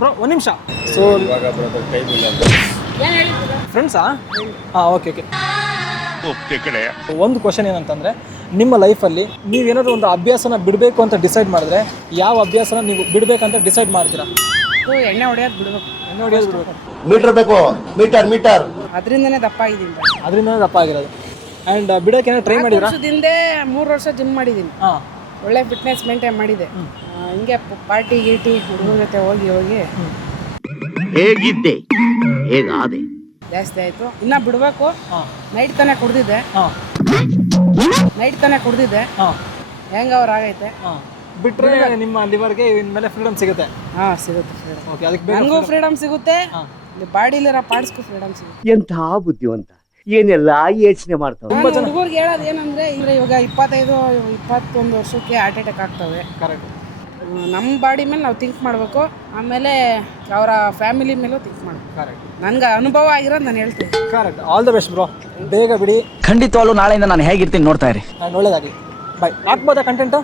Bro ಒಂದು ನಿಮಿಷ. So ಫ್ರೆಂಡ್ಸಾ? ಹಾಂ, ಓಕೆ ಓಕೆ. ಒಂದು ಕ್ವಶನ್ ಏನಂತಂದರೆ, ನಿಮ್ಮ ಲೈಫಲ್ಲಿ ನೀವೇನಾದರೂ ಒಂದು ಅಭ್ಯಾಸನ ಬಿಡಬೇಕು ಅಂತ ಡಿಸೈಡ್ ಮಾಡಿದ್ರೆ ಯಾವ ಅಭ್ಯಾಸನ ನೀವು ಬಿಡಬೇಕಂತ ಡಿಸೈಡ್ ಮಾಡ್ತೀರಾ? ಎಣ್ಣೆ ಹೊಡೆಯೋದು ಬಿಡ್ಬೇಕು. ಎಣ್ಣೆ ಹೊಡೆಯೋದು ಬಿಡಬೇಕು. ಮೀಟರ್ ಬೇಕು, ಮೀಟರ್. ಅದರಿಂದನೇ ದಪ್ಪ ಆಗಿದ್ದೀನಿ. ಅದರಿಂದ ದಪ್ಪ ಆಗಿರೋದು. ಆ್ಯಂಡ್ ಬಿಡೋಕೆ ಏನಾದ್ರು ಟ್ರೈ ಮಾಡಿದ್ರಾ? ವರ್ಷದಿಂದ 3 ವರ್ಷ ಜಿಮ್ ಮಾಡಿದ್ದೀನಿ. ಹಾಂ, ಒಳ್ಳೆ ಫಿಟ್ನೆಸ್ ಮೇಂಟೈನ್ ಮಾಡಿದೆ. ಹಿಂಗೆ ಪಾರ್ಟಿ ಗೀಟಿ ಹುಡುಗರ ಜೊತೆ ಹೋಗಿ ಹೇಗಿದ್ದೆ ಹೇಗಾದೆ ಜಾಸ್ತಿ ಆಯಿತು. ಇನ್ನು ಬಿಡಬೇಕು. ಹಾಂ, ನೈಟ್ ತಾನೇ ಕುಡ್ದಿದ್ದೆ. ಹಾಂ, ಹಾಂ, ಹೆಂಗೆ ಅವ್ರು ಆಗೈತೆ. ಹಾಂ. ಬಿಟ್ಟರೆ ನಿಮ್ಮ ಲಿವರ್ಗೆ ಇನ್ಮೇಲೆ ಫ್ರೀಡಮ್ ಸಿಗುತ್ತೆ. ಹಾಂ, ಸಿಗುತ್ತೆ. ಓಕೆ, ಅದಕ್ಕೆ ನನಗೂ ಫ್ರೀಡಮ್ ಸಿಗುತ್ತೆ, ಹಾಂ, ಬಾಡಿಲಿರೋ ಪಾರ್ಟ್ಸ್ಗೂ ಫ್ರೀಡಮ್ ಸಿಗುತ್ತೆ. ಎಂಥ ಬುದ್ಧಿವಂತ ಏನೆಲ್ಲ ಯೋಚನೆ ಮಾಡ್ತಾವೆ. ನಾನು ಹುಡುಗರಿಗೆ ಹೇಳೋದು ಏನಂದರೆ, ಇವಾಗ 21 ವರ್ಷಕ್ಕೆ ಹಾರ್ಟ್ ಅಟ್ಯಾಕ್ ಆಗ್ತವೆ. ಕರೆಕ್ಟ್. ನಮ್ಮ ಬಾಡಿ ಮೇಲೆ ನಾವು ಥಿಂಕ್ ಮಾಡಬೇಕು, ಆಮೇಲೆ ಅವರ ಫ್ಯಾಮಿಲಿ ಮೇಲೂ ಥಿಂಕ್ ಮಾಡಬೇಕು. ಕರೆಕ್ಟ್. ನನಗೆ ಅನುಭವ ಆಗಿರೋದು ನಾನು ಹೇಳ್ತೀನಿ. Correct. All the best bro. ಬೇಗ ಬಿಡಿ. ಖಂಡಿತವಾಗ್ಲೂ ನಾಳೆಯಿಂದ ನಾನು ಹೇಗಿರ್ತೀನಿ ನೋಡ್ತಾ ಇರಿ. ಆ್ಯಂಡ್ ಒಳ್ಳೇದಾಗಲಿ. ಬಾಯ್. ಹಾಕ್ಬೋದಾ ಕಂಟೆಂಟು?